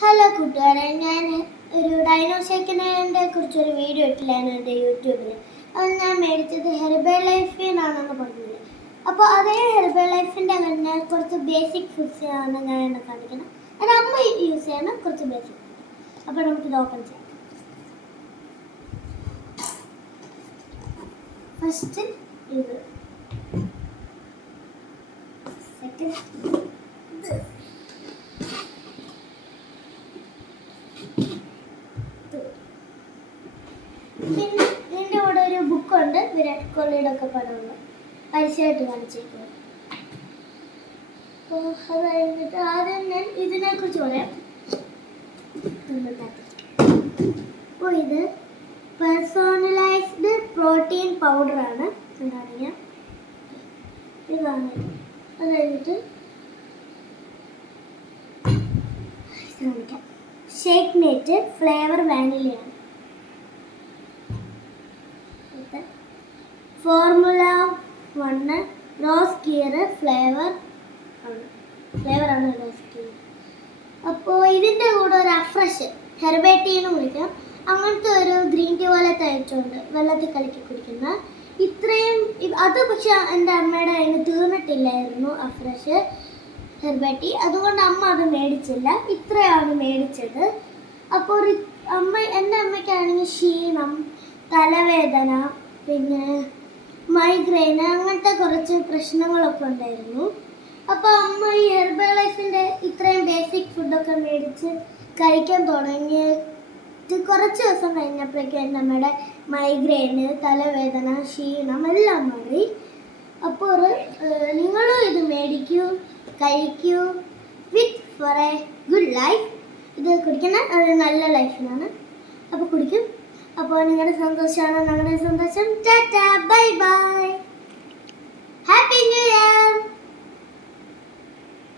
Hello കൂട്ടുകാരെ, ഞാൻ ഒരു ഡൈനോസേക്കിനെ കുറിച്ചൊരു വീഡിയോ ഇട്ടില്ലായിരുന്നു എൻ്റെ യൂട്യൂബിൽ. അത് ഞാൻ മേടിച്ചത് ഹെർബൽ ലൈഫിൽ നിന്നാണെന്ന് പറഞ്ഞത്. അപ്പോൾ അതേ ഹെർബൽ ലൈഫിൻ്റെ തന്നെ കുറച്ച് ബേസിക് ഫുഡ്സ് ആണ് ഞാൻ എന്നെ കാണിക്കുന്നത്. അത് അമ്മ യൂസ് ചെയ്യുന്ന കുറച്ച് ബേസിക് ഫുഡ്. അപ്പോൾ നമുക്കിത് ഓപ്പൺ ചെയ്യാം. ഫസ്റ്റ് ഇത്, സെക്കൻഡ് ഇത്, പിന്നെ ഇതിൻ്റെ കൂടെ ഒരു ബുക്കുണ്ട്, വിരാട് കോഹ്ലിയുടെ ഒക്കെ പടമുള്ള പരസ്യമായിട്ട് കാണിച്ചേക്കുന്നത്. അപ്പോൾ അത് കഴിഞ്ഞിട്ട് ആദ്യം ഞാൻ ഇതിനെക്കുറിച്ച് പറയാം. അപ്പോൾ ഇത് പേഴ്സണലൈസ്ഡ് പ്രോട്ടീൻ പൗഡറാണ്. എന്താണെങ്കിലും ഇതാണ്. അത് കഴിഞ്ഞിട്ട് കാണിക്കാം. ഷേക്ക് മേറ്റ് ഫ്ലേവർ വാനിലയാണ്. ഫോർമുല 1 റോസ് ഗിയർ ഫ്ലേവറാണ് റോസ് ഗിയർ. അപ്പോൾ ഇതിൻ്റെ കൂടെ ഒരു അഫ്രഷ് ഹെർബൽ ടീ എന്ന് വിളിക്കാം, അങ്ങനത്തെ ഒരു ഗ്രീൻ ടീ പോലെ തയ്ച്ചുകൊണ്ട് വെള്ളത്തിൽ കലക്കി കുടിക്കുന്ന ഇത്രയും. അത് പക്ഷെ എൻ്റെ അമ്മയുടെ അതിന് തീർന്നിട്ടില്ലായിരുന്നു അഫ്രഷ് ഹെർബൽ ടീ, അതുകൊണ്ട് അമ്മ അത് മേടിച്ചില്ല. ഇത്രയാണ് മേടിച്ചത്. അപ്പോൾ എൻ്റെ അമ്മയ്ക്കാണെങ്കിൽ ക്ഷീണം, തലവേദന, പിന്നെ മൈഗ്രെയിൻ, അങ്ങനത്തെ കുറച്ച് പ്രശ്നങ്ങളൊക്കെ ഉണ്ടായിരുന്നു. അപ്പോൾ അമ്മ ഈ ഹെർബൽ ലൈഫിൻ്റെ ഇത്രയും ബേസിക് ഫുഡൊക്കെ മേടിച്ച് കഴിക്കാൻ തുടങ്ങിയിട്ട് കുറച്ച് ദിവസം കഴിഞ്ഞപ്പോഴേക്കും എൻ്റെ അമ്മയുടെ മൈഗ്രെയിന്, തലവേദന, ക്ഷീണം എല്ലാം മാറി. അപ്പോൾ നിങ്ങളും ഇത് മേടിക്കൂ, കഴിക്കൂ. വിത്ത് ഫോർ എ ഗുഡ് ലൈഫ്. ഇത് കുടിക്കുന്ന ഒരു നല്ല ലൈഫിനാണ്. അപ്പോൾ കുടിക്കും. അപ്പോൾ നിങ്ങളുടെ സന്തോഷമാണ് നമ്മുടെ സന്തോഷം. Tata, bye bye.